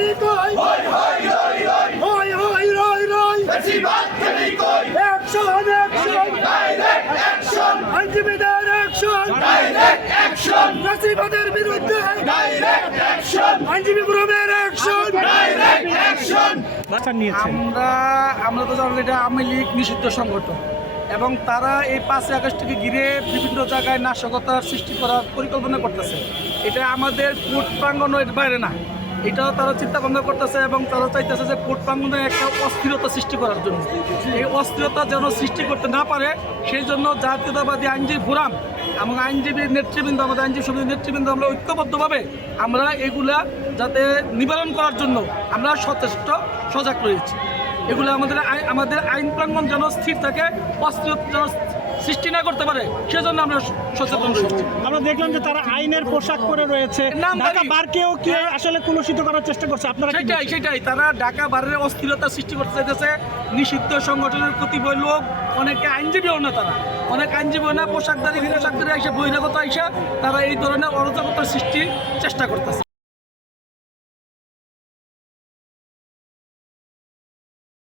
খেলি কই হই হই রই রই হই হই রই রই বেশিরভাগ খেলি কই অ্যাকশন অ্যাকশন ডাইরেক্ট অ্যাকশন আইনজীবীদের অ্যাকশন ডাইরেক্ট অ্যাকশন ফাঁসিবাদের বিরুদ্ধে ডাইরেক্ট অ্যাকশন আইনজীবী গ্রুপের অ্যাকশন ডাইরেক্ট অ্যাকশন। আমরা তো জানি এটা আওয়ামী লীগ নিষিদ্ধ সংগঠন এবং তারা এই 5ই আগস্টকে ঘিরে বিভিন্ন জায়গায় নাশকতার সৃষ্টি করার পরিকল্পনা করতেছে। এটা আমাদের কোর্ট প্রাঙ্গণের বাইরে না, এটাও তারা চিন্তা ভাবনা করতেছে এবং তারা চাইতেছে যে কোর্ট প্রাঙ্গণে একটা অস্থিরতা সৃষ্টি করার জন্য। এই অস্থিরতা যেন সৃষ্টি করতে না পারে সেই জন্য জাতীয়তাবাদী আইনজীবী ফোরাম এবং আইনজীবী নেতৃবৃন্দ, আমাদের আইনজীবী সমিতির নেতৃবৃন্দ আমরা ঐক্যবদ্ধভাবে আমরা এগুলা যাতে নিবারণ করার জন্য আমরা সচেষ্ট সজাগ রয়েছি। এগুলো আমাদের আইন প্রাঙ্গণ যেন স্থির থাকে, অস্থিরতা যেন সৃষ্টি না করতে পারে সেজন্য আমরা সচেতন রয়েছি। আমরা দেখলাম যে তারা আইনের পোশাক পরে রয়েছে, ঢাকা বারকেও কি আসলে কুলুষিত করার চেষ্টা করছে আপনারা? সেটাই তারা ঢাকা বারের অস্থিরতা সৃষ্টি করতে চাইতেছে। নিষিদ্ধ সংগঠনের কতিপয় লোক, অনেকে আইনজীবীও না, তারা অনেক আইনজীবীও না, পোশাকধারী আইসা বহিরাগত আইসা তারা এই ধরনের অরাজকতা সৃষ্টির চেষ্টা করতেছে।